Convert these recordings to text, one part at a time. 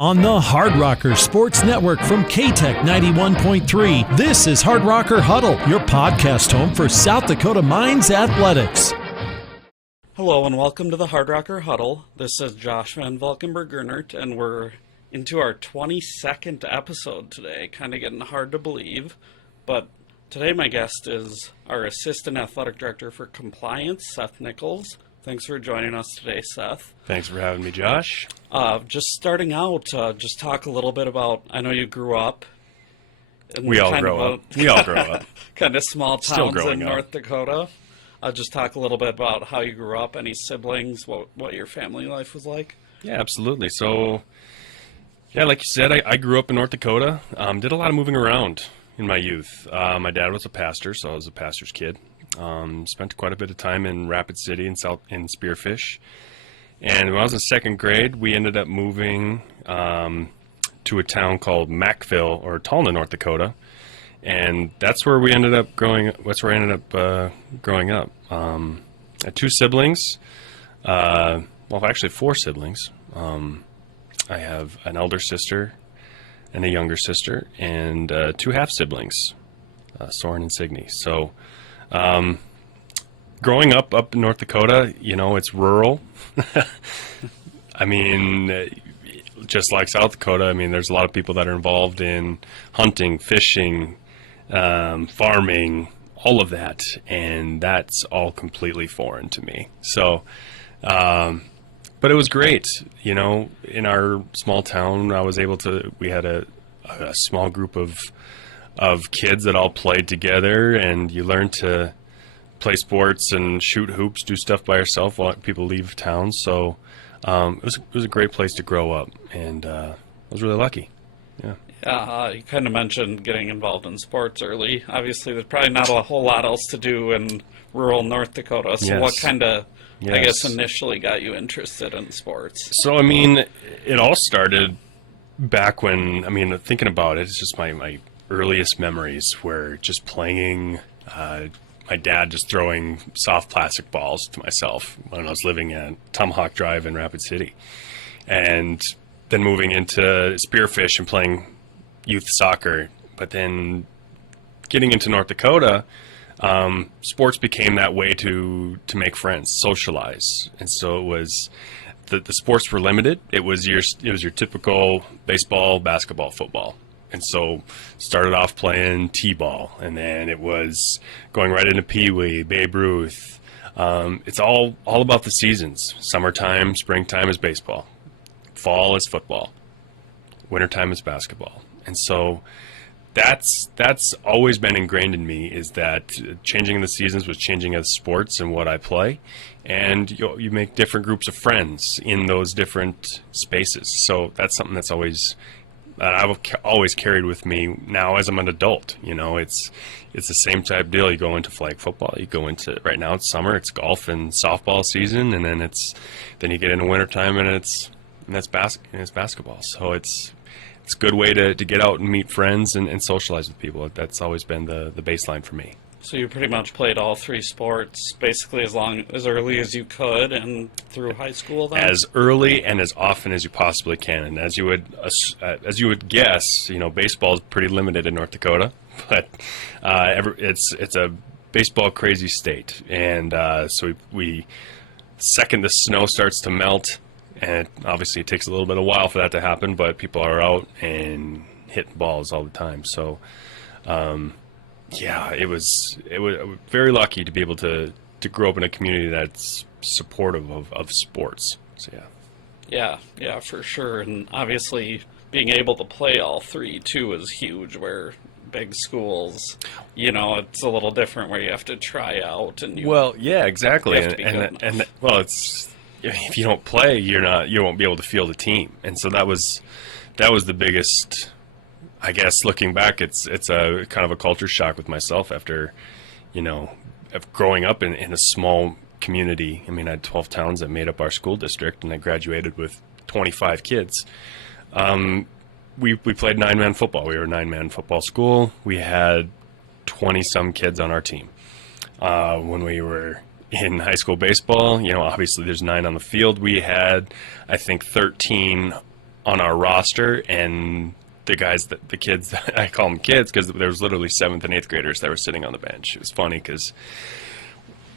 On the Hard Rocker Sports Network from K-Tech 91.3, this is Hard Rocker Huddle, your podcast home for South Dakota Mines Athletics. Hello and welcome to the Hard Rocker Huddle. This is Josh Van Valkenburg-Gernert, and we're into our 22nd episode today. Kind of getting hard to believe, but today my guest is our Assistant Athletic Director for Compliance, Seth Nichols. Thanks for joining us today, Seth. Thanks for having me, Josh. Just starting out, just talk a little bit about, I know you grew up. We all grow up. We all grow up. Kind of small towns in North Dakota. Just talk a little bit about how you grew up, any siblings, what your family life was like. Yeah, absolutely. So, yeah, like you said, I grew up in North Dakota. Did a lot of moving around in my youth. My dad was a pastor, so I was a pastor's kid. Spent quite a bit of time in Rapid City and Spearfish. And when I was in second grade, we ended up moving to a town called Mackville, or Tolna, North Dakota. And that's where we ended up growing. That's where I ended up growing up. I had two siblings. Well, actually, four siblings. I have an elder sister and a younger sister, and two half siblings, Soren and Signe. So, growing up in North Dakota, you know, it's rural. I mean, just like South Dakota, I mean, there's a lot of people that are involved in hunting, fishing, farming, all of that, and that's all completely foreign to me. So, but it was great, you know. In our small town, we had a small group of kids that all played together, and you learn to play sports and shoot hoops, do stuff by yourself while people leave town. So it was a great place to grow up, and I was really lucky. Yeah. You kind of mentioned getting involved in sports early. Obviously, there's probably not a whole lot else to do in rural North Dakota. So what kind of, I guess, initially got you interested in sports? So, I mean, it all started back when, I mean, thinking about it, it's just my earliest memories were just playing, my dad just throwing soft plastic balls to myself when I was living at Tomahawk Drive in Rapid City. And then moving into Spearfish and playing youth soccer. But then getting into North Dakota, sports became that way to make friends, socialize. And so it was, the sports were limited. It was your typical baseball, basketball, football. And so started off playing t-ball, and then it was going right into Pee-wee, Babe Ruth. It's all about the seasons. Summertime, springtime is baseball. Fall is football. Wintertime is basketball. And so that's always been ingrained in me, is that changing the seasons was changing as sports and what I play. And you make different groups of friends in those different spaces. So that's something that's I've always carried with me now as I'm an adult. You know, it's the same type deal. You go into flag football, you go into, right now it's summer, it's golf and softball season, and then you get into wintertime and it's basketball. So it's a good way to get out and meet friends and socialize with people. That's always been the baseline for me. So you pretty much played all three sports basically as early as you could and through high school then? As early and as often as you possibly can. And as you would guess, you know, baseball is pretty limited in North Dakota, but it's a baseball crazy state. And so we second the snow starts to melt, and obviously it takes a little bit of a while for that to happen, but people are out and hitting balls all the time. So yeah, it was very lucky to be able to grow up in a community that's supportive of sports. So yeah, for sure. And obviously being able to play all three too is huge, where big schools, you know, it's a little different where you have to try out and exactly. And it's, if you don't play, you won't be able to field a team. And so that was the biggest, I guess, looking back, it's a kind of a culture shock with myself after, you know, of growing up in a small community. I mean, I had 12 towns that made up our school district, and I graduated with 25 kids. We played 9-man football. We were a 9-man football school. We had 20-some kids on our team. When we were in high school baseball, you know, obviously there's 9 on the field. We had, I think, 13 on our roster, and the kids, I call them kids because there was literally 7th and 8th graders that were sitting on the bench. It was funny because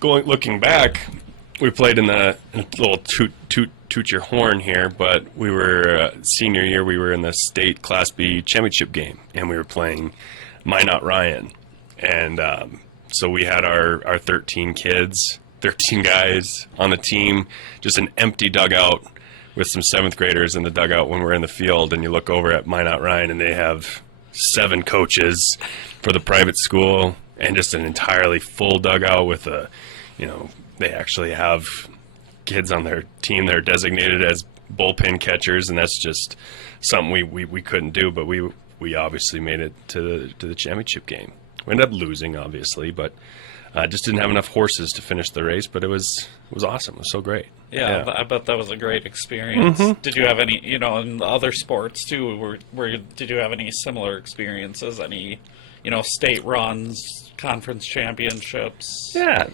looking back, we played in the little toot your horn here, but we were senior year. We were in the state Class B championship game, and we were playing Minot Ryan, and so we had our 13 guys on the team, just an empty dugout with some 7th graders in the dugout when we're in the field, and you look over at Minot Ryan, and they have 7 coaches for the private school, and just an entirely full dugout with they actually have kids on their team that are designated as bullpen catchers, and that's just something we couldn't do, but we obviously made it to the championship game. We ended up losing, obviously, but just didn't have ave horses to finish the race, but it was awesome. It was so great. Yeah, I bet that was a great experience. Mm-hmm. Did you have any, in the other sports too, did you have any similar experiences, any, state runs, conference championships? Yeah,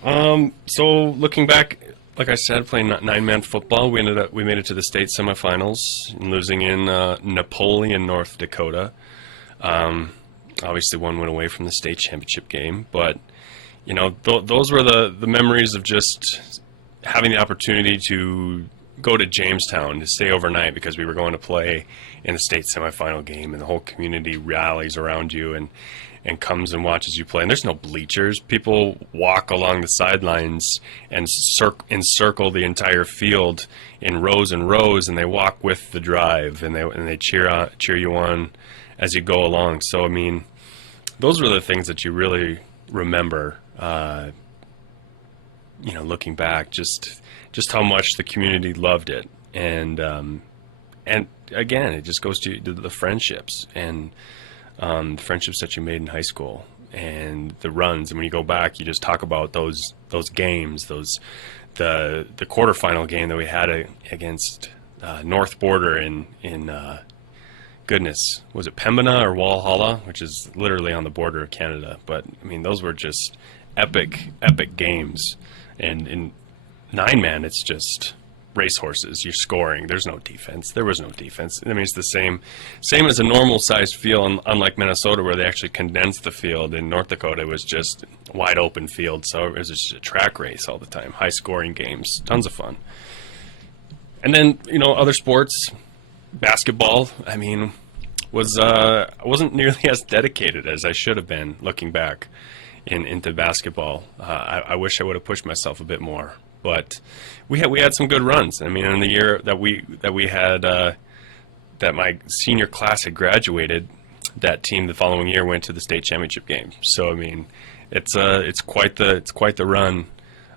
so looking back, like I said, playing 9-man football, we made it to the state semifinals, and losing in Napoleon, North Dakota. Obviously one went away from the state championship game, but those were the memories of just having the opportunity to go to Jamestown to stay overnight because we were going to play in the state semifinal game, and the whole community rallies around you and comes and watches you play. And there's no bleachers. People walk along the sidelines and encircle the entire field in rows and rows, and they walk with the drive, and they cheer you on as you go along. So I mean, those were the things that you really remember. Looking back, just how much the community loved it, and again, it just goes to the friendships and the friendships that you made in high school and the runs. And when you go back, you just talk about those games, the quarterfinal game that we had against North Border in goodness, was it Pembina or Walhalla, which is literally on the border of Canada. But I mean, those were just epic games. And in 9-man, it's just racehorses. You're scoring. There's no defense. There was no defense. I mean, it's the same as a normal-sized field, unlike Minnesota, where they actually condensed the field. In North Dakota, it was just wide open field, so it was just a track race all the time. High-scoring games. Tons of fun. And then, other sports, basketball, I mean, I wasn't nearly as dedicated as I should have been looking back into basketball. I wish I would have pushed myself a bit more, but we had some good runs. I mean, in the year that we had that my senior class had graduated, that team the following year went to the state championship game. So I mean, it's quite the run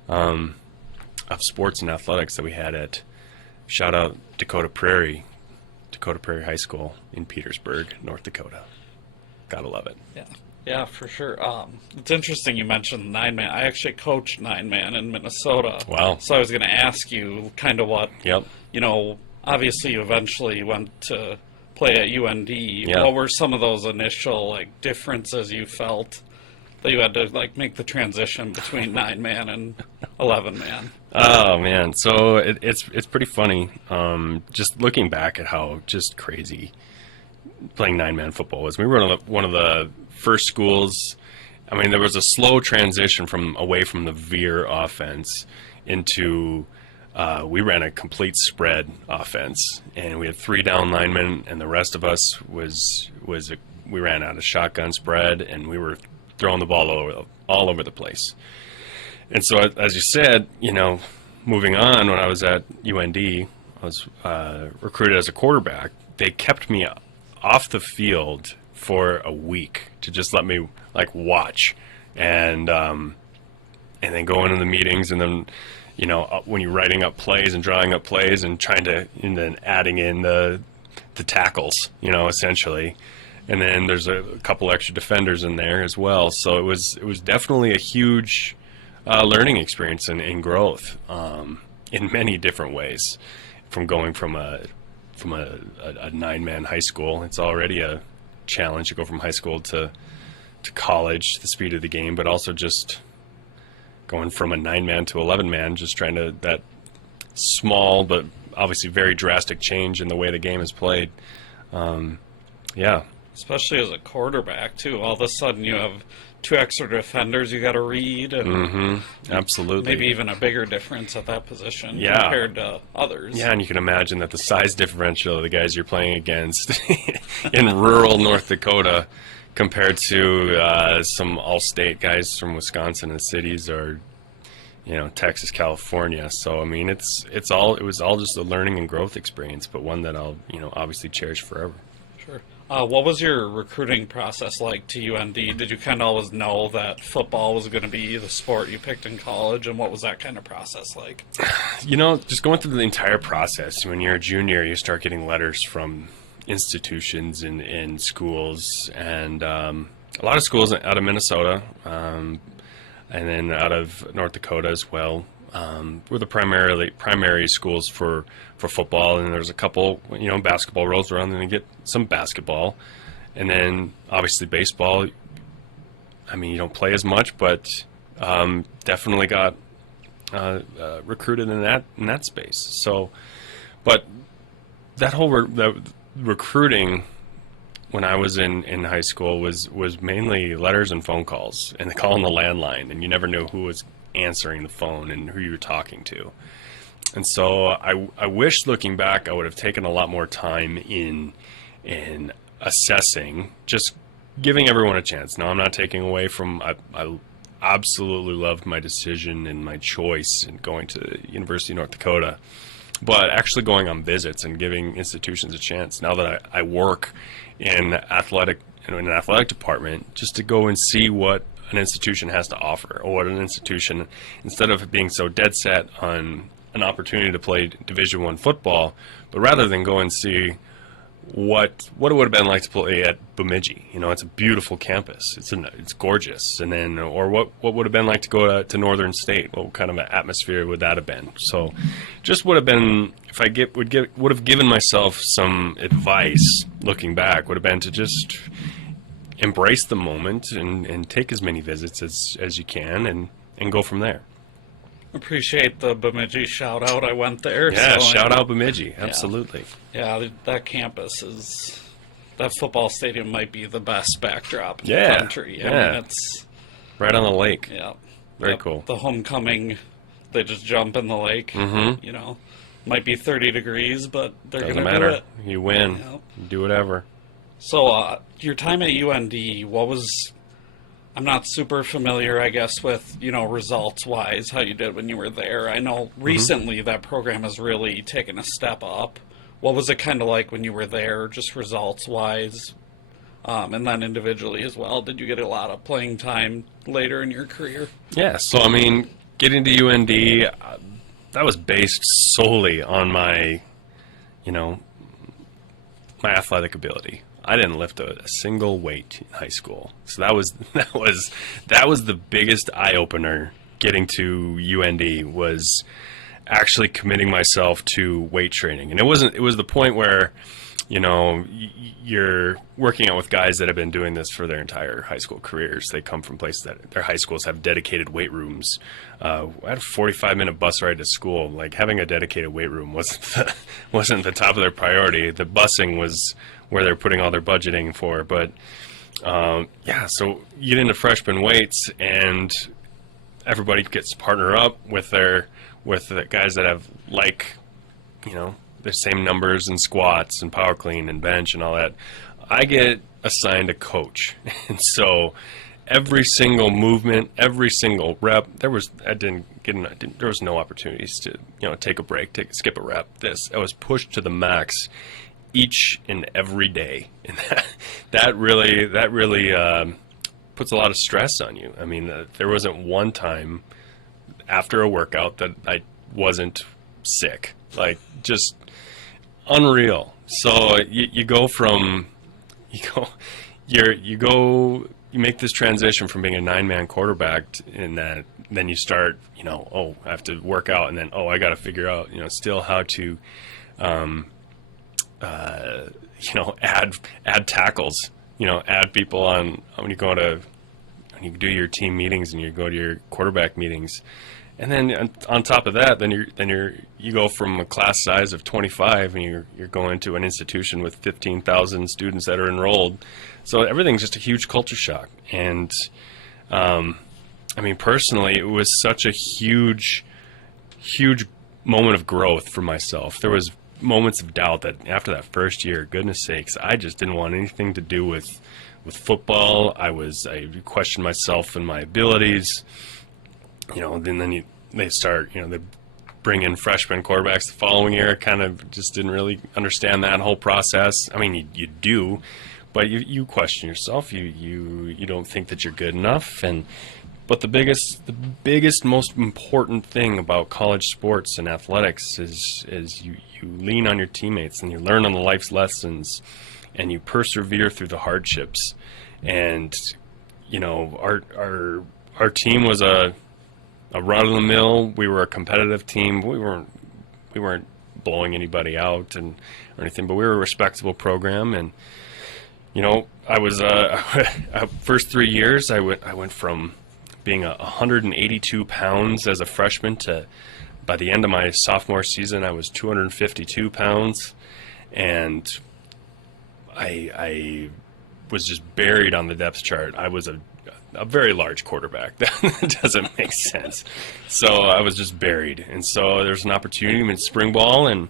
of sports and athletics that we had at, shout out Dakota Prairie High School in Petersburg, North Dakota. Gotta love it. Yeah, for sure. It's interesting you mentioned 9-man. I actually coached 9-man in Minnesota. Wow. So I was going to ask you kind of what, Yep. Obviously you eventually went to play at UND. Yep. What were some of those initial differences you felt that you had to make the transition between 9-man and 11-man? Oh man, so it's pretty funny. Just looking back at how just crazy playing 9-man football was. We were one of the first schools. I mean, there was a slow transition away from the veer offense into we ran a complete spread offense, and we had 3 down linemen, and the rest of us we ran out of shotgun spread, and we were throwing the ball all over the place. And so, as you said, moving on, when I was at UND, I was recruited as a quarterback. They kept me off the field for a week to just let me watch, and then go into the meetings, and then when you're writing up plays and drawing up plays and and then adding in the tackles, essentially, and then there's a couple extra defenders in there as well. So it was definitely a huge learning experience and growth in many different ways, from going from a 9-man high school. It's already a challenge to go from high school to college, the speed of the game, but also just going from a 9-man to 11-man, just trying to, that small but obviously very drastic change in the way the game is played. Yeah. Especially as a quarterback, too. All of a sudden you have 2 extra defenders you got to read, and absolutely. maybe even a bigger difference at that position Yeah. compared to others. Yeah, and you can imagine that the size differential of the guys you're playing against in rural North Dakota compared to some all-state guys from Wisconsin and cities, or Texas, California. So I mean, it was all just a learning and growth experience, but one that I'll obviously cherish forever. Sure. What was your recruiting process like to UND? Did you kind of always know that football was going to be the sport you picked in college, and what was that kind of process like? Just going through the entire process. When you're a junior, you start getting letters from institutions and schools, and a lot of schools out of Minnesota, and then out of North Dakota as well. Were the primary schools for football, and there's a couple basketball rolls around, and you get some basketball, and then obviously baseball. I mean, you don't play as much, but definitely got recruited in that space. So, but that whole recruiting when I was in high school was mainly letters and phone calls, and calling the landline, and you never knew who was answering the phone and who you were talking to. And so I wish, looking back, I would have taken a lot more time in assessing, just giving everyone a chance. Now, I'm not taking away from, I absolutely loved my decision and my choice in going to the University of North Dakota, but actually going on visits and giving institutions a chance. Now that I work in an athletic department, just to go and see what an institution has to offer, or what an institution, instead of being so dead set on an opportunity to play Division I football, but rather than go and see what it would have been like to play at Bemidji. It's a beautiful campus. It's gorgeous. And then, or what would have been like to go to Northern State? What kind of an atmosphere would that have been? So, just would have been, if I would have given myself some advice looking back, would have been to just embrace the moment and take as many visits as you can, and go from there. Appreciate the Bemidji shout out. I went there. Yeah, shout out Bemidji. Absolutely. Yeah, that campus that football stadium might be the best backdrop in the country. Yeah. I mean, it's right on the lake. Yeah. Very cool. The homecoming, they just jump in the lake. Mm-hmm. Might be 30 degrees, but they're going to do matter. it. You win. Do whatever. So, your time at UND, what was... I'm not super familiar, I guess, with, results-wise, how you did when you were there. I know recently that program has really taken a step up. What was it kind of like when you were there, just results-wise, and then individually as well? Did you get a lot of playing time later in your career? Yeah, so, I mean, getting to UND, that was based solely on my athletic ability. I didn't lift a single weight in high school, so that was the biggest eye opener. Getting to UND was actually committing myself to weight training, and it was the point where, you're working out with guys that have been doing this for their entire high school careers. They come from places that their high schools have dedicated weight rooms. I had a 45-minute bus ride to school. Like, having a dedicated weight room wasn't the top of their priority. The busing was where they're putting all their budgeting for. But so you get into freshman weights, and everybody gets to partner up with the guys that have the same numbers and squats and power clean and bench and all that. I get assigned a coach, and so every single movement, every single rep, there was no opportunities to take a break, skip a rep. I was pushed to the max each and every day, and that really puts a lot of stress on you. I mean, there wasn't one time after a workout that I wasn't sick. Like, just unreal. So you make this transition from being a 9-man quarterback, and then you start, I have to work out, and then, I got to figure out, still how to, add tackles, add people on when you do your team meetings and you go to your quarterback meetings, And then on top of that, you go from a class size of 25 and you're going to an institution with 15,000 students that are enrolled. So everything's just a huge culture shock. And I mean, personally, it was such a huge moment of growth for myself. There was moments of doubt that after that first year, goodness sakes, I just didn't want anything to do with football. I questioned myself and my abilities. They start, they bring in freshman quarterbacks the following year. Kind of just didn't really understand that whole process. I mean, you do, but you question yourself. You don't think that you're good enough. But the biggest, most important thing about college sports and athletics is you lean on your teammates and you learn on the life's lessons and you persevere through the hardships. And our team was a run of the mill. We were a competitive team. We weren't blowing anybody out or anything, but we were a respectable program. And I was first 3 years I went from being 182 pounds as a freshman to, by the end of my sophomore season, I was 252 pounds, and I was just buried on the depth chart. I was a very large quarterback. That doesn't make sense. So I was just buried. And so there's an opportunity in spring ball, and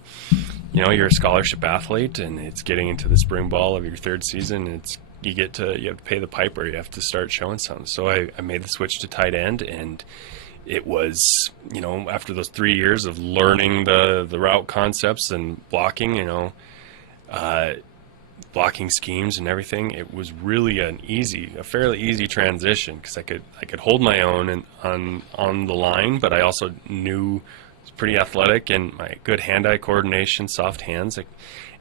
you're a scholarship athlete, and it's getting into the spring ball of your third season. You have to pay the piper. You have to start showing something. So I made the switch to tight end, and it was, after those 3 years of learning the route concepts and blocking, blocking schemes and everything, it was really a fairly easy transition, because I could hold my own on the line, but I also knew I was pretty athletic and my good hand-eye coordination, soft hands,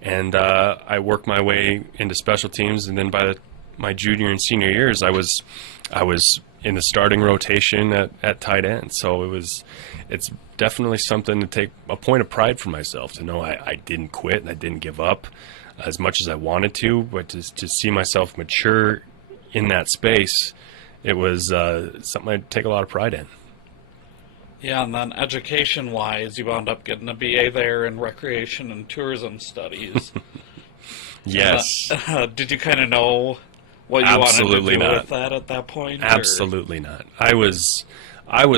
and I worked my way into special teams. And then by my junior and senior years, I was in the starting rotation at tight end. So it's definitely something to take a point of pride for myself, to know I didn't quit and I didn't give up as much as I wanted to, but to see myself mature in that space, it was something I take a lot of pride in. Yeah, and then education-wise, you wound up getting a BA there in recreation and tourism studies. Yes. Did you kind of know what you Absolutely wanted to do not. with that at that point? Absolutely not. I was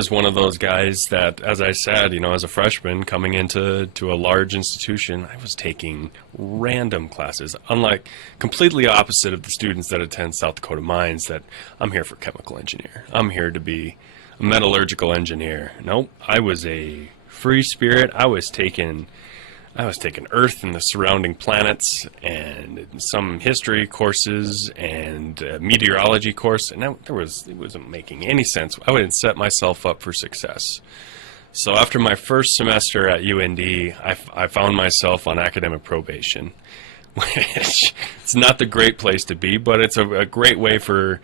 one of those guys that, as I said, as a freshman coming into a large institution, I was taking random classes, completely opposite of the students that attend South Dakota Mines, that I'm here for chemical engineer. I'm here to be a metallurgical engineer. Nope, I was a free spirit. I was taking Earth and the surrounding planets, and some history courses and meteorology course, and it wasn't making any sense. I wouldn't set myself up for success. So after my first semester at UND, I found myself on academic probation, which it's not the great place to be, but it's a great way for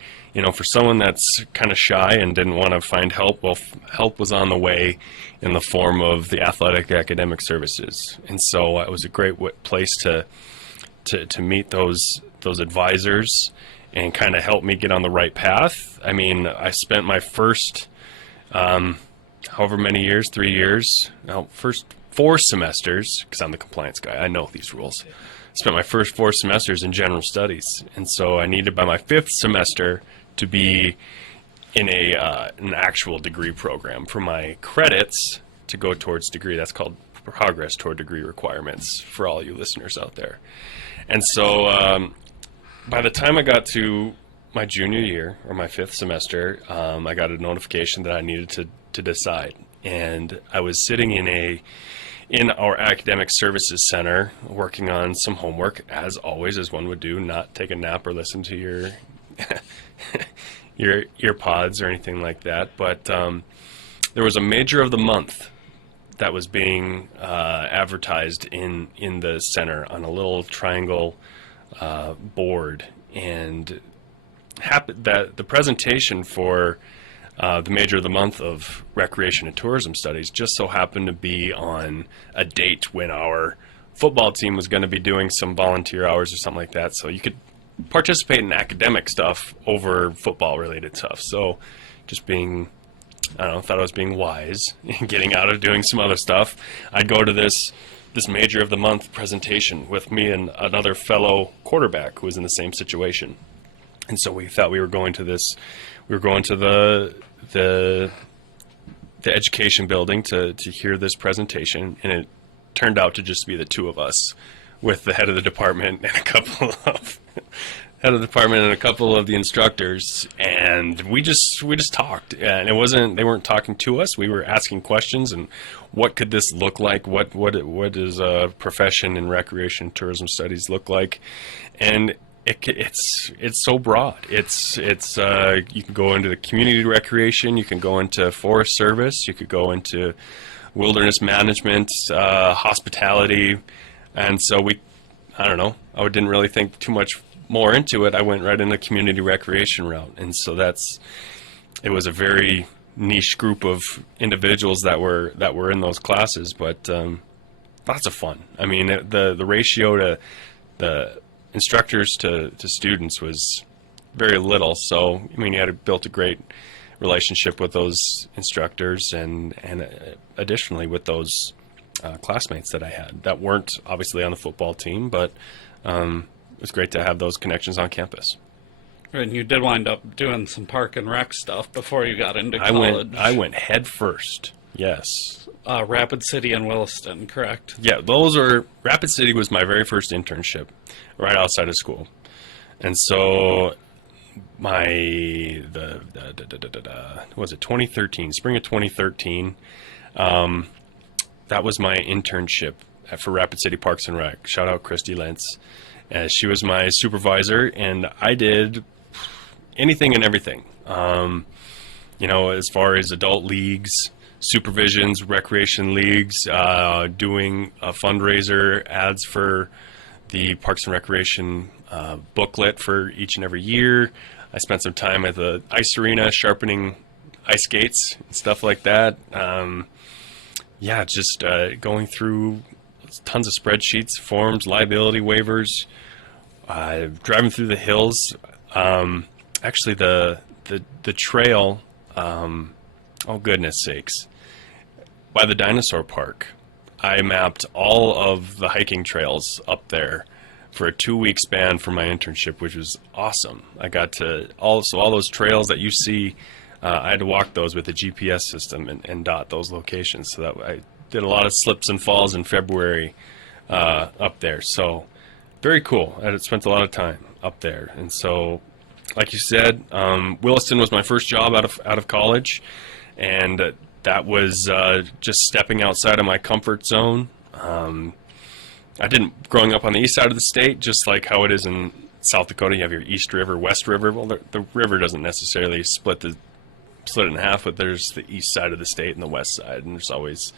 someone that's kind of shy and didn't want to find help. Well, help was on the way in the form of the athletic academic services, and so it was a great place to meet those advisors and kind of help me get on the right path. I mean, I spent my first however many years, 3 years, first 4 semesters, because I'm the compliance guy, I know these rules. Spent my first 4 semesters in general studies, and so I needed by my 5th semester to be in an actual degree program for my credits to go towards degree. That's called progress toward degree requirements for all you listeners out there. And so by the time I got to my junior year, or my 5th semester, I got a notification that I needed to decide. And I was sitting in our academic services center working on some homework, as always, as one would do, not take a nap or listen to your your earpods or anything like that. But there was a major of the month that was being advertised in the center on a little triangle board, and that the presentation for the major of the month of recreation and tourism studies just so happened to be on a date when our football team was going to be doing some volunteer hours or something like that, so you could participate in academic stuff over football related stuff. So just being I don't know, thought I was being wise and getting out of doing some other stuff, I'd go to this Major of the Month presentation with me and another fellow quarterback who was in the same situation. And so we thought we were going to the education building to hear this presentation, and it turned out to just be the two of us with the head of the department and a couple of the instructors, and we just talked. And they weren't talking to us. We were asking questions, and what could this look like? What does a profession in recreation tourism studies look like? And it's so broad. It's you can go into the community recreation, you can go into forest service, you could go into wilderness management, hospitality, and so I don't know, I didn't really think too much more into it. I went right in the community recreation route, and so it was a very niche group of individuals that were in those classes, but lots of fun. I mean, the ratio to the instructors to students was very little, so I mean, you built a great relationship with those instructors, and additionally with those classmates that I had that weren't obviously on the football team, but it was great to have those connections on campus. And you did wind up doing some park and rec stuff before you got into college. I went head first. Yes. Rapid City and Williston, correct? Yeah, Rapid City was my very first internship right outside of school. And so was it 2013, spring of 2013, that was my internship for Rapid City Parks and Rec. Shout out Christy Lentz. She was my supervisor, and I did anything and everything. As far as adult leagues, supervisions, recreation leagues, doing a fundraiser, ads for the Parks and Recreation booklet for each and every year. I spent some time at the ice arena sharpening ice skates and stuff like that. Just going through tons of spreadsheets, forms, liability waivers, driving through the hills. Actually, the trail, oh goodness sakes, by the dinosaur park, I mapped all of the hiking trails up there for a 2-week span for my internship, which was awesome. I got to all those trails that you see. I had to walk those with a GPS system and dot those locations. So that I did a lot of slips and falls in February up there. So very cool. I had spent a lot of time up there. And so, like you said, Williston was my first job out of college, and that was just stepping outside of my comfort zone. Growing up on the east side of the state, just like how it is in South Dakota, you have your East River, West River. Well, the river doesn't necessarily split it in half, but there's the east side of the state and the west side, and there's always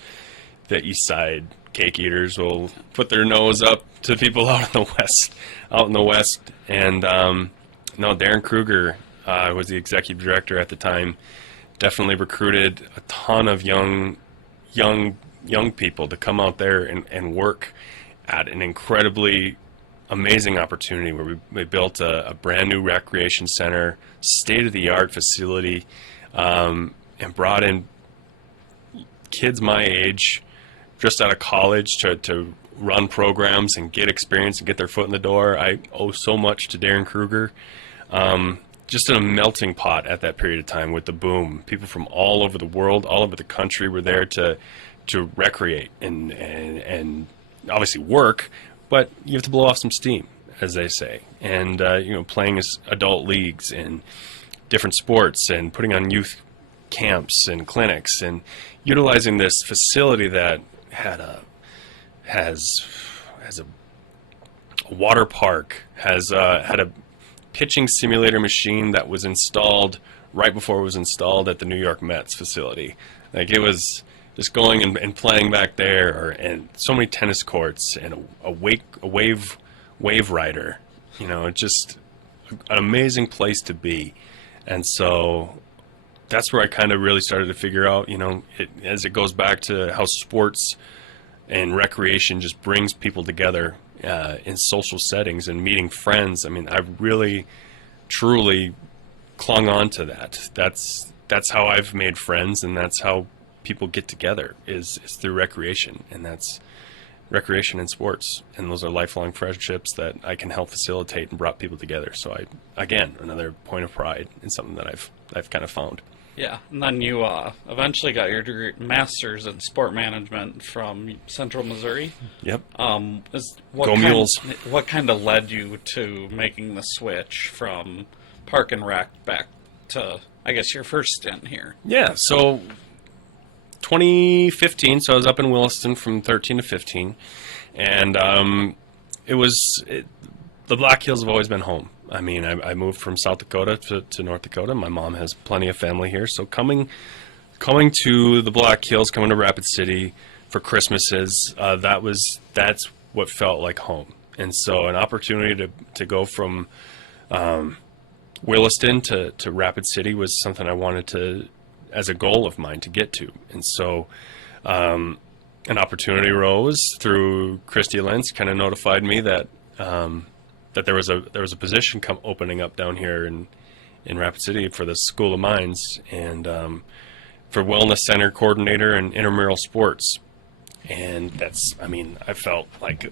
the east side cake eaters will put their nose up to people out in the west. And Darren Kruger was the executive director at the time. Definitely recruited a ton of young people to come out there and work at an incredibly amazing opportunity where we built a brand new recreation center, state-of-the-art facility, and brought in kids my age, just out of college, to run programs and get experience and get their foot in the door. I owe so much to Darren Kruger. Just in a melting pot at that period of time with the boom. People from all over the world, all over the country were there to recreate and obviously work, but you have to blow off some steam, as they say. And, playing as adult leagues and different sports and putting on youth camps and clinics and utilizing this facility that has a water park, had a pitching simulator machine that was installed right before it was installed at the New York Mets facility. Like, it was just going and playing back there, and so many tennis courts and a wave rider, just an amazing place to be. And so that's where I kind of really started to figure out, as it goes back to how sports and recreation just brings people together in social settings and meeting friends. I mean, I've really, truly clung on to that. That's that's how I've made friends, and that's how people get together is through recreation, and that's recreation and sports, and those are lifelong friendships that I can help facilitate and brought people together. So again, another point of pride in something that I've kind of found. Yeah, and then you eventually got your degree, master's in sport management from Central Missouri. Yep. What Go Mules. What kind of led you to making the switch from Park and Rec back to, I guess, your first stint here? Yeah, so 2015, so I was up in Williston from 13 to 15, and the Black Hills have always been home. I mean, I moved from South Dakota to North Dakota. My mom has plenty of family here, so coming to the Black Hills, coming to Rapid City for Christmases, that's what felt like home. And so an opportunity to go from Williston to Rapid City was something I wanted to, as a goal of mine, to get to. And so an opportunity arose through Christy Lentz, kind of notified me that that there was a position opening up down here in Rapid City for the School of Mines, and for Wellness Center Coordinator and Intramural Sports. And I felt like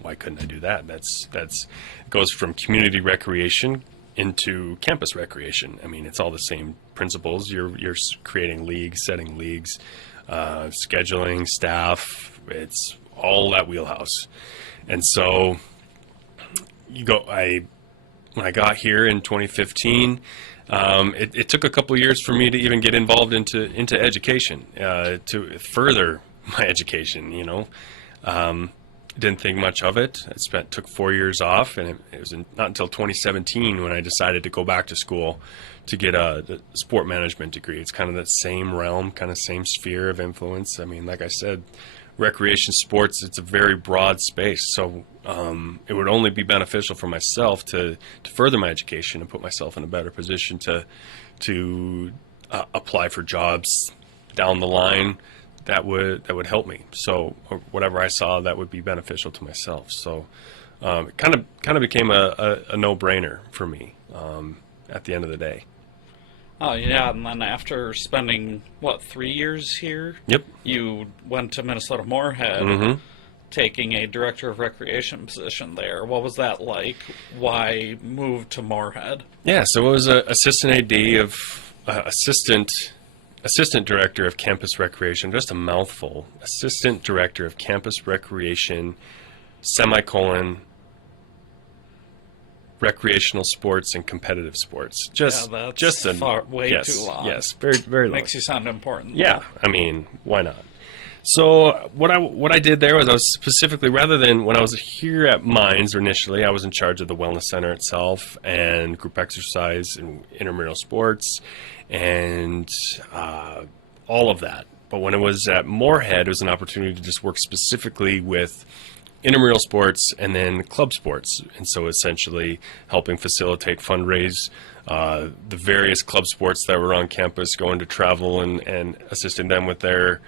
why couldn't I do that? It goes from community recreation into campus recreation. I mean, it's all the same principles. You're creating leagues, setting leagues, scheduling, staff. It's all that wheelhouse. And so when I got here in 2015, it took a couple of years for me to even get involved into education, to further my education, Didn't think much of it. Took 4 years off, and it was not until 2017 when I decided to go back to school to get the sport management degree. It's kind of that same realm, kind of same sphere of influence. I mean, like I said, recreation sports, it's a very broad space. So it would only be beneficial for myself to further my education and put myself in a better position to apply for jobs down the line that would help me. So whatever I saw that would be beneficial to myself. So it kind of became a no-brainer for me at the end of the day. Oh, yeah, and then after spending, 3 years here? Yep. You went to Minnesota Moorhead, taking a director of recreation position there. What was that like? Why move to Moorhead? Yeah, so it was assistant AD of assistant director of campus recreation, just a mouthful. Assistant director of campus recreation, recreational sports and competitive sports. Way yes, too long. Yes, very, very long. Makes you sound important. Yeah, I mean, why not? So what I did there was I was specifically, rather than when I was here at Mines initially, I was in charge of the Wellness Center itself and group exercise and intramural sports and all of that. But when it was at Moorhead, it was an opportunity to just work specifically with intramural sports and then club sports. And so essentially helping facilitate fundraise, the various club sports that were on campus, going to travel and assisting them with their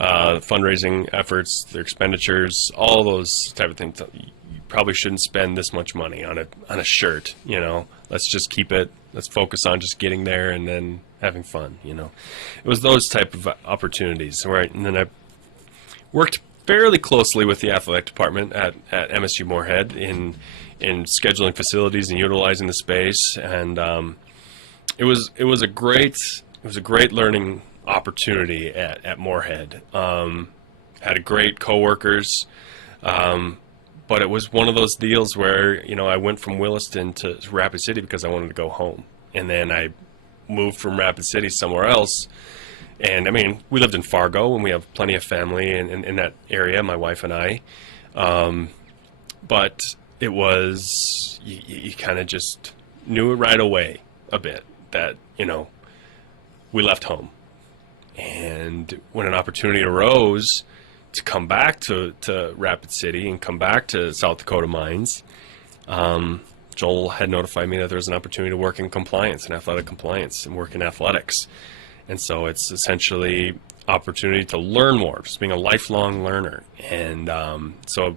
fundraising efforts, their expenditures, all those type of things. You probably shouldn't spend this much money on a shirt, Let's just keep it. Let's focus on just getting there and then having fun, It was those type of opportunities, right? And then I worked fairly closely with the athletic department at MSU Moorhead in scheduling facilities and utilizing the space, and it was a great learning opportunity at Moorhead. Had great coworkers, but it was one of those deals where I went from Williston to Rapid City because I wanted to go home, and then I moved from Rapid City somewhere else. And I mean, we lived in Fargo, and we have plenty of family in that area, my wife and I. But it was, you kind of just knew it right away a bit that, we left home. And when an opportunity arose to come back to Rapid City and come back to South Dakota Mines, Joel had notified me that there was an opportunity to work in compliance, in athletic compliance, and work in athletics. And so it's essentially opportunity to learn more, just being a lifelong learner. And so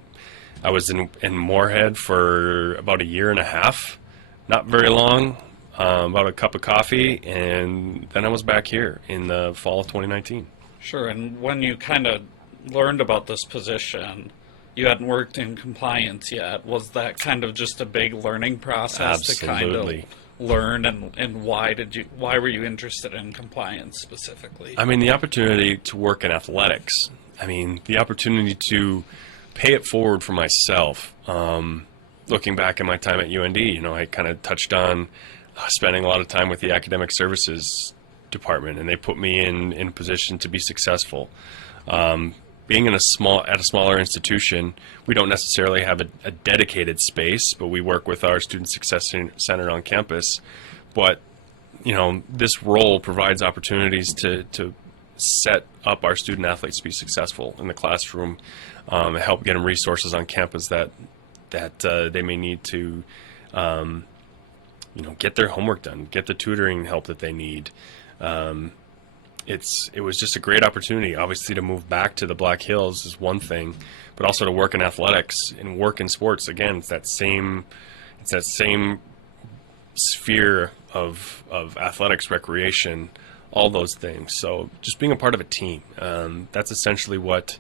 I was in Moorhead for about a year and a half, not very long. about a cup of coffee, and then I was back here in the fall of 2019. Sure, and when you kind of learned about this position, you hadn't worked in compliance yet. Was that kind of just a big learning process to kind of learn, and why were you interested in compliance specifically? I mean, the opportunity to work in athletics. I mean, the opportunity to pay it forward for myself. Looking back at my time at UND, I kind of touched on spending a lot of time with the academic services department, and they put me in a position to be successful. Being at a smaller institution, we don't necessarily have a dedicated space, but we work with our Student Success Center on campus. But, this role provides opportunities to set up our student athletes to be successful in the classroom, help get them resources on campus that they may need to, get their homework done, get the tutoring help that they need. It was just a great opportunity. Obviously, to move back to the Black Hills is one thing, but also to work in athletics and work in sports. Again, it's that same sphere of athletics, recreation, all those things. So just being a part of a team, that's essentially what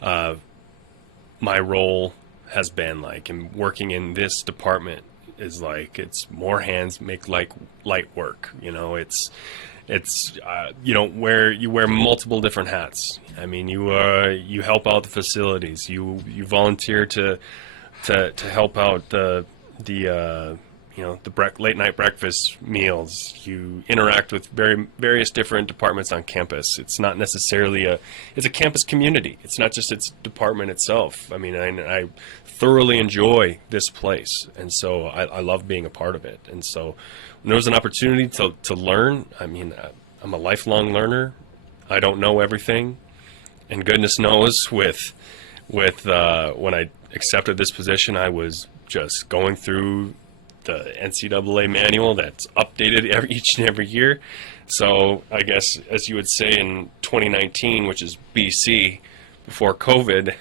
my role has been like. And working in this department is like, it's more hands make light work. Where you wear multiple different hats. I mean, you help out the facilities. You volunteer to help out the late night breakfast meals. You interact with various different departments on campus. It's not necessarily it's a campus community. It's not just its department itself. I mean, I thoroughly enjoy this place, and so I love being a part of it. And so when there was an opportunity to learn, I mean, I'm a lifelong learner. I don't know everything, and goodness knows with when I accepted this position, I was just going through the NCAA manual that's updated each and every year. So I guess, as you would say, in 2019, which is BC, before COVID,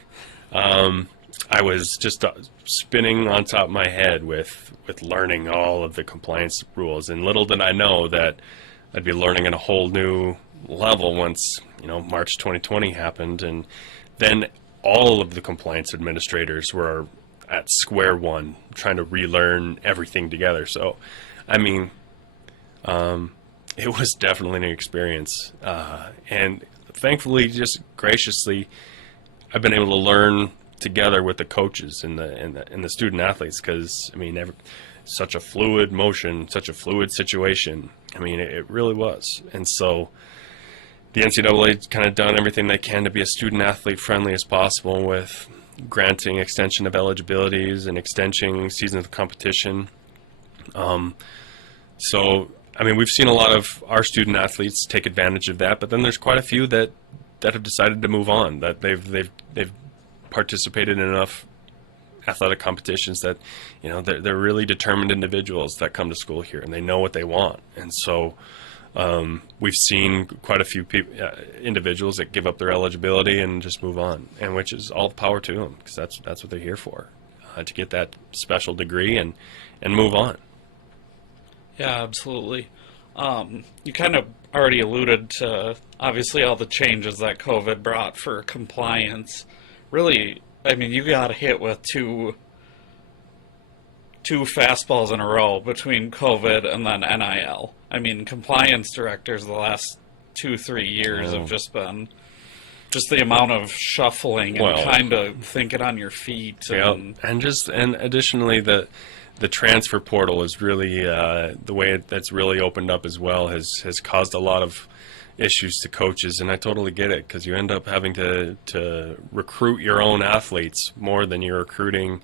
I was just spinning on top of my head with learning all of the compliance rules. And little did I know that I'd be learning at a whole new level once, March 2020 happened. And then all of the compliance administrators were at square one, trying to relearn everything together. So, I mean, it was definitely an experience. And thankfully, just graciously, I've been able to learn together with the coaches and the student athletes, because, I mean, such a fluid motion, such a fluid situation. I mean, it really was. And so the NCAA kind of done everything they can to be as student athlete friendly as possible, with granting extension of eligibilities and extending season of competition. So, I mean, we've seen a lot of our student athletes take advantage of that, but then there's quite a few that have decided to move on, that they've participated in enough athletic competitions that, they're really determined individuals that come to school here, and they know what they want. And so we've seen quite a few individuals that give up their eligibility and just move on, and which is all the power to them, because that's what they're here for, to get that special degree and move on. Yeah, absolutely. You kind of already alluded to, obviously, all the changes that COVID brought for compliance. Really, I mean, you got hit with two fastballs in a row between COVID and then NIL. I mean, compliance directors the last 2-3 years have just been the amount of shuffling and kind of thinking on your feet. Yeah, and additionally, the transfer portal is really the way that's really opened up as well has caused a lot of issues to coaches, and I totally get it, because you end up having to recruit your own athletes more than you're recruiting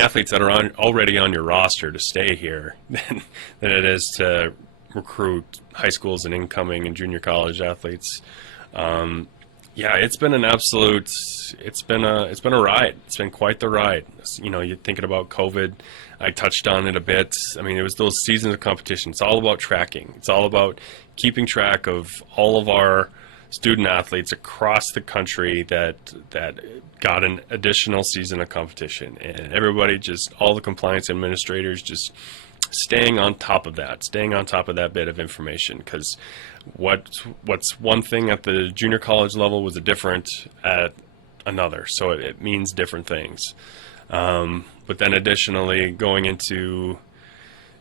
athletes that are already on your roster to stay here than it is to recruit high schools and incoming and junior college athletes. It's been an absolute. It's been a ride. It's been quite the ride. You're thinking about COVID. I touched on it a bit. I mean, it was those seasons of competition. It's all about tracking. It's all about keeping track of all of our student athletes across the country that got an additional season of competition. And everybody, all the compliance administrators, just staying on top of that bit of information, because what's one thing at the junior college level was different at another, so it means different things. But then additionally going into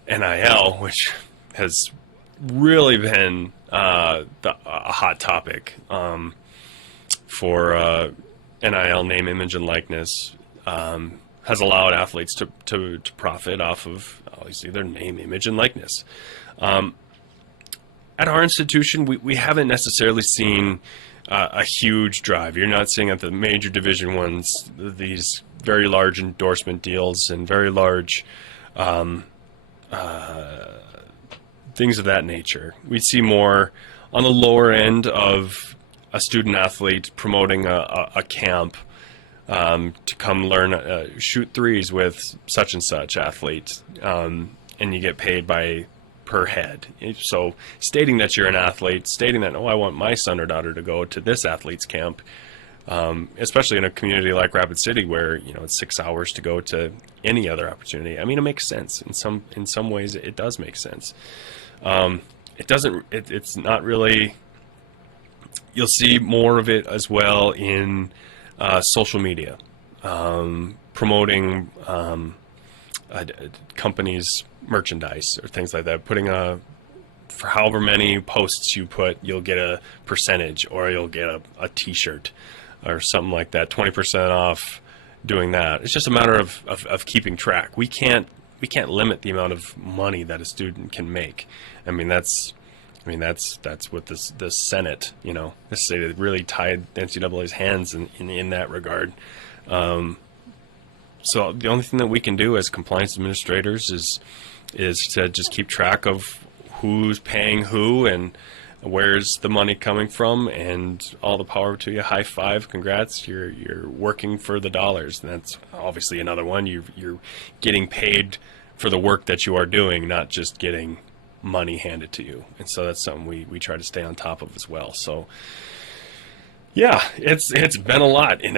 NIL, which has really been a hot topic for NIL, name, image, and likeness, has allowed athletes to profit off of obviously their name, image, and likeness. At our institution, we haven't necessarily seen a huge drive. You're not seeing at the major Division Ones these very large endorsement deals and very large things of that nature. We see more on the lower end of a student athlete promoting a camp to come learn shoot threes with such and such athlete, and you get paid by per head. So stating that you're an athlete, stating that, oh, I want my son or daughter to go to this athlete's camp, especially in a community like Rapid City where it's 6 hours to go to any other opportunity. I mean, it makes sense in some ways. It does make sense. It doesn't. It's not really. You'll see more of it as well in social media, promoting companies' merchandise or things like that. Putting for however many posts you put, you'll get a percentage, or you'll get a T-shirt or something like that. 20% off doing that. It's just a matter of keeping track. We can't limit the amount of money that a student can make. That's what the Senate, let's say, it really tied NCAA's hands in that regard. So the only thing that we can do as compliance administrators is to just keep track of who's paying who and where's the money coming from, and all the power to you. High five, congrats, you're working for the dollars. And that's obviously another one. You're getting paid for the work that you are doing, not just getting money handed to you. And so that's something we try to stay on top of as well. So yeah, it's been a lot in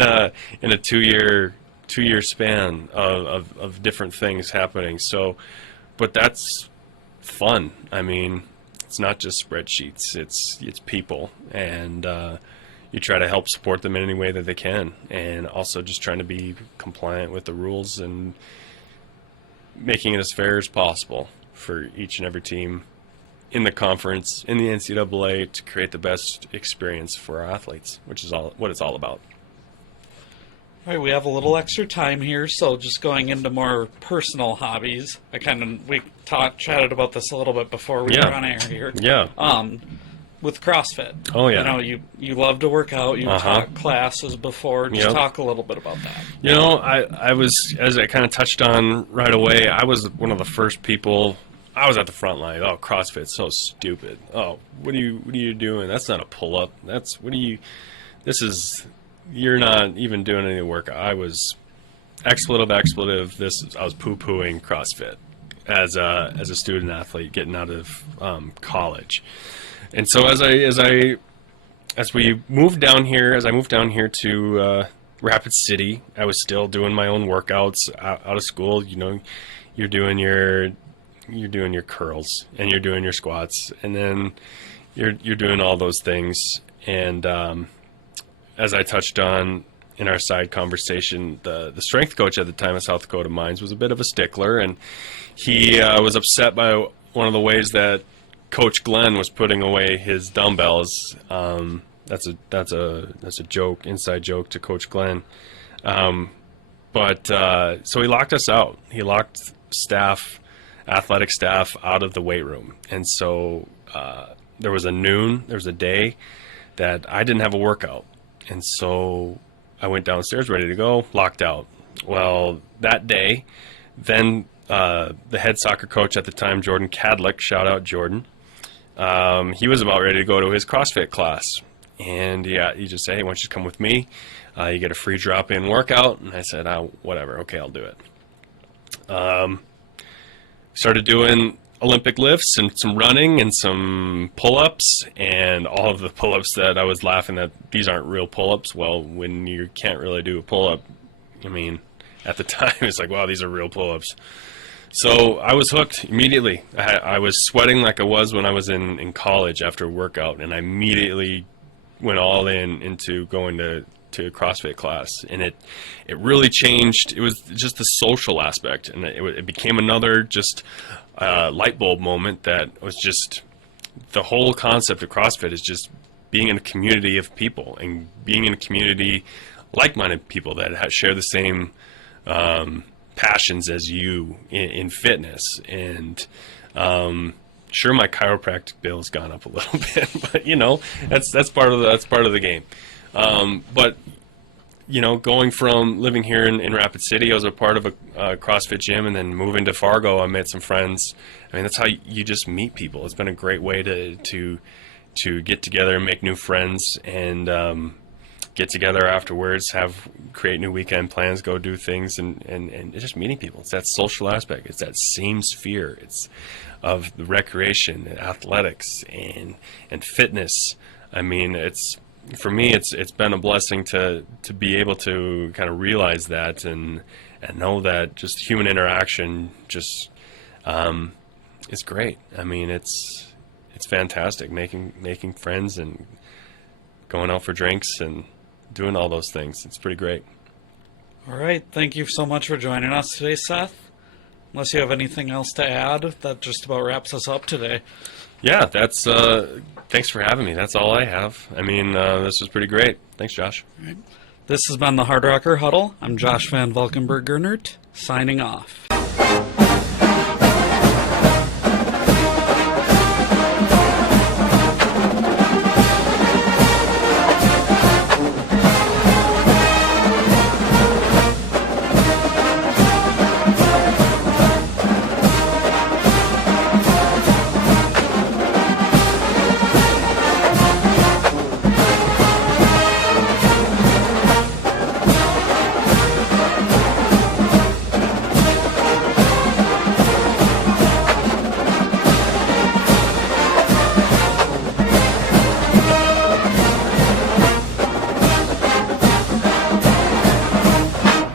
a two-year span of different things happening. So, but that's fun. I mean, it's not just spreadsheets. It's people, and you try to help support them in any way that they can, and also just trying to be compliant with the rules and making it as fair as possible for each and every team in the conference, in the NCAA, to create the best experience for our athletes, which is what it's all about. All right, we have a little extra time here, so just going into more personal hobbies. We chatted about this a little bit before we were on air here. Yeah. With CrossFit. Oh yeah. You love to work out. You taught classes before. Just talk a little bit about that. I was, as I kind of touched on right away, I was one of the first people. I was at the front line. Oh, CrossFit's so stupid. Oh, what are you doing? That's not a pull-up. You're not even doing any work. I was expletive. I was poo-pooing CrossFit as a student athlete getting out of college. And so as I moved down here to Rapid City, I was still doing my own workouts out of school. You're doing your curls, and you're doing your squats, and then you're doing all those things. And as I touched on in our side conversation, the strength coach at the time at South Dakota Mines was a bit of a stickler, and he was upset by one of the ways that Coach Glenn was putting away his dumbbells. That's a joke, inside joke to Coach Glenn. But so he locked us out. He locked athletic staff out of the weight room. And so there was a day that I didn't have a workout. And so I went downstairs ready to go, locked out. Well, that day, then the head soccer coach at the time, Jordan Cadlick, shout out Jordan, he was about ready to go to his CrossFit class. And he just said, hey, why don't you come with me? You get a free drop-in workout. And I said, whatever, okay, I'll do it. Started doing Olympic lifts and some running and some pull-ups, and all of the pull-ups that I was laughing that these aren't real pull-ups. Well, when you can't really do a pull-up, I mean, at the time it's like, wow, these are real pull-ups. So I was hooked immediately. I was sweating like I was when I was in college after a workout, and I immediately went all into going to a CrossFit class, and it really changed. It was just the social aspect, and it became another just light bulb moment that was just the whole concept of CrossFit is just being in a community of people and being in a community like-minded people that share the same passions as you in fitness. And sure, my chiropractic bill's gone up a little bit, but you know, that's part of the game. But you know, going from living here in Rapid City, I was a part of a CrossFit gym, and then moving to Fargo, I met some friends. I mean, that's how you just meet people. It's been a great way to get together and make new friends, and get together afterwards, create new weekend plans, go do things, and it's just meeting people. It's that social aspect. It's that same sphere. It's of the recreation and athletics and fitness. I mean, for me, it's been a blessing to be able to kind of realize that and know that just human interaction just is great. I mean, it's fantastic making friends and going out for drinks and doing all those things. It's pretty great. All right. Thank you so much for joining us today, Seth. Unless you have anything else to add, that just about wraps us up today. Yeah, that's thanks for having me. That's all I have. I mean, this was pretty great. Thanks, Josh. All right. This has been the Hard Rocker Huddle. I'm Josh Van Valkenburg-Gernert, signing off.